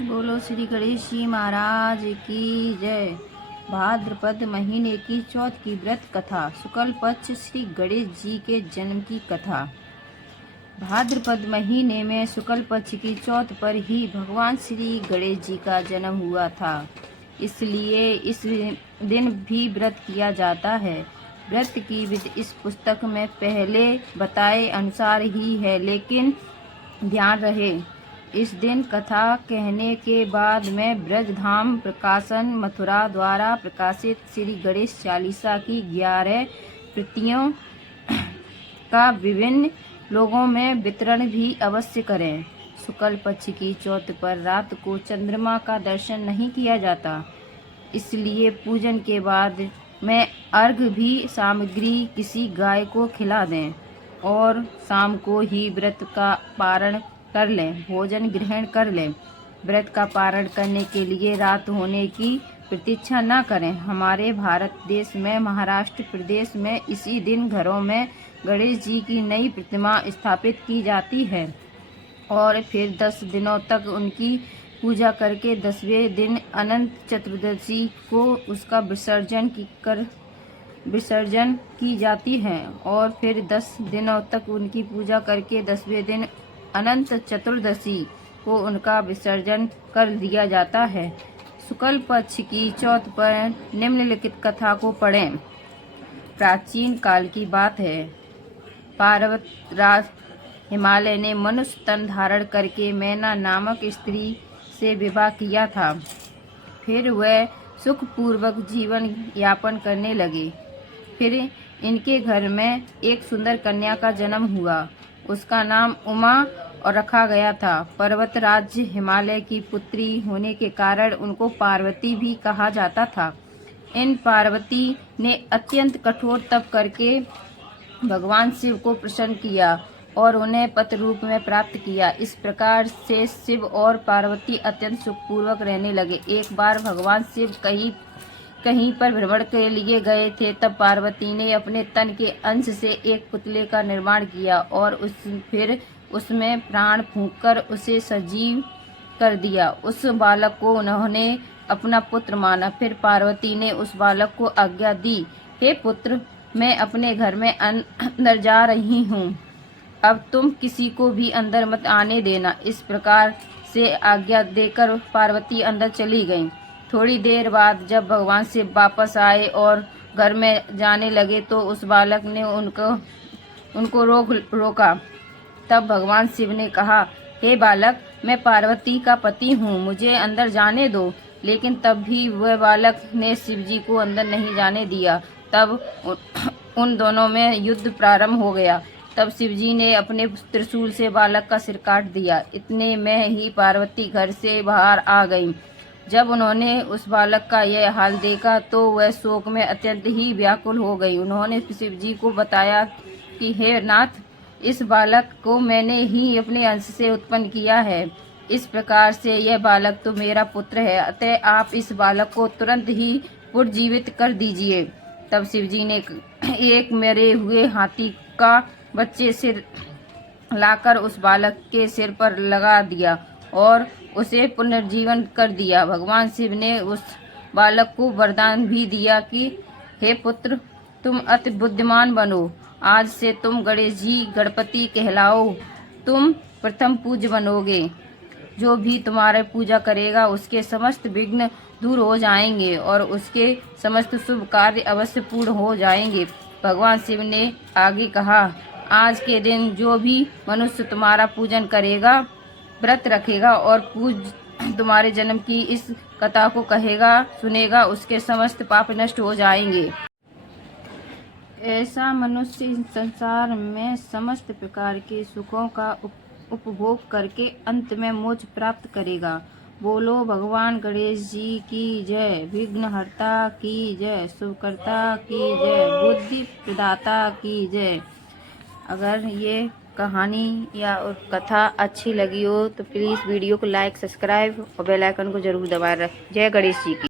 बोलो श्री गणेश जी महाराज की जय। भाद्रपद महीने की चौथ की व्रत कथा। शुक्ल पक्ष श्री गणेश जी के जन्म की कथा। भाद्रपद महीने में शुक्ल पक्ष की चौथ पर ही भगवान श्री गणेश जी का जन्म हुआ था, इसलिए इस दिन भी व्रत किया जाता है। व्रत की विधि इस पुस्तक में पहले बताए अनुसार ही है, लेकिन ध्यान रहे इस दिन कथा कहने के बाद में ब्रजधाम प्रकाशन मथुरा द्वारा प्रकाशित श्री गणेश चालीसा की 11 प्रतियों का विभिन्न लोगों में वितरण भी अवश्य करें। शुक्ल पक्ष की चौथ पर रात को चंद्रमा का दर्शन नहीं किया जाता, इसलिए पूजन के बाद में अर्घ भी सामग्री किसी गाय को खिला दें और शाम को ही व्रत का पारण कर लें, भोजन ग्रहण कर लें। व्रत का पारण करने के लिए रात होने की प्रतीक्षा न करें। हमारे भारत देश में महाराष्ट्र प्रदेश में इसी दिन घरों में गणेश जी की नई प्रतिमा स्थापित की जाती है और फिर 10 दिनों तक उनकी पूजा करके 10वें दिन अनंत चतुर्दशी को उसका विसर्जन की जाती है और फिर 10 दिनों तक उनकी पूजा करके 10वें दिन अनंत चतुर्दशी को उनका विसर्जन कर दिया जाता है। शुक्ल पक्ष की चौथ पर निम्नलिखित कथा को पढ़ें। प्राचीन काल की बात है। पर्वतराज हिमालय ने मनुष्य तन धारण करके मैना नामक स्त्री से विवाह किया था। फिर वह सुखपूर्वक जीवन यापन करने लगे। फिर इनके घर में एक सुंदर कन्या का जन्म हुआ। उसका नाम उमा और रखा गया था। पर्वतराज हिमालय की पुत्री होने के कारण उनको पार्वती भी कहा जाता था। इन पार्वती ने अत्यंत कठोर तप करके भगवान शिव को प्रसन्न किया और उन्हें पति रूप में प्राप्त किया। इस प्रकार से शिव और पार्वती अत्यंत सुखपूर्वक रहने लगे। एक बार भगवान शिव कहीं पर भ्रमण के लिए गए थे, तब पार्वती ने अपने तन के अंश से एक पुतले का निर्माण किया और फिर उसमें प्राण फूंककर उसे सजीव कर दिया। उस बालक को उन्होंने अपना पुत्र माना। फिर पार्वती ने उस बालक को आज्ञा दी, हे पुत्र, मैं अपने घर में अंदर जा रही हूँ, अब तुम किसी को भी अंदर मत आने देना। इस प्रकार से आज्ञा देकर पार्वती अंदर चली गईं। थोड़ी देर बाद जब भगवान शिव वापस आए और घर में जाने लगे तो उस बालक ने उनको रोका। तब भगवान शिव ने कहा, हे बालक, मैं पार्वती का पति हूँ, मुझे अंदर जाने दो। लेकिन तब भी वह बालक ने शिव जी को अंदर नहीं जाने दिया। तब उन दोनों में युद्ध प्रारंभ हो गया। तब शिव जी ने अपने त्रिशूल से बालक का सिर काट दिया। इतने में ही पार्वती घर से बाहर आ गई। जब उन्होंने उस बालक का यह हाल देखा तो वह शोक में अत्यंत ही व्याकुल हो गई। उन्होंने शिव जी को बताया कि हे नाथ, इस बालक को मैंने ही अपने अंश से उत्पन्न किया है। इस प्रकार से यह बालक तो मेरा पुत्र है, अतः आप इस बालक को तुरंत ही पुनर्जीवित कर दीजिए। तब शिव जी ने एक मरे हुए हाथी का बच्चे सिर लाकर उस बालक के सिर पर लगा दिया और उसे पुनर्जीवन कर दिया। भगवान शिव ने उस बालक को वरदान भी दिया कि हे पुत्र, तुम अति बुद्धिमान बनो, आज से तुम गणेश जी गणपति कहलाओ, तुम प्रथम पूज्य बनोगे। जो भी तुम्हारे पूजा करेगा उसके समस्त विघ्न दूर हो जाएंगे और उसके समस्त शुभ कार्य अवश्य पूर्ण हो जाएंगे। भगवान शिव ने आगे कहा, आज के दिन जो भी मनुष्य तुम्हारा पूजन करेगा, व्रत रखेगा और तुम्हारे जन्म की इस कथा को कहेगा, सुनेगा, उसके समस्त पाप नष्ट हो जाएंगे। ऐसा मनुष्य इस संसार में समस्त प्रकार के सुखों का उपभोग करके अंत में मोक्ष प्राप्त करेगा। बोलो भगवान गणेश जी की जय, विघ्नहर्ता की जय, शुभकर्ता की जय, बुद्धि प्रदाता की जय। अगर ये कहानी या कथा अच्छी लगी हो तो प्लीज़ वीडियो को लाइक, सब्सक्राइब और बेल आइकन को जरूर दबाए रखें। जय गणेश जी की।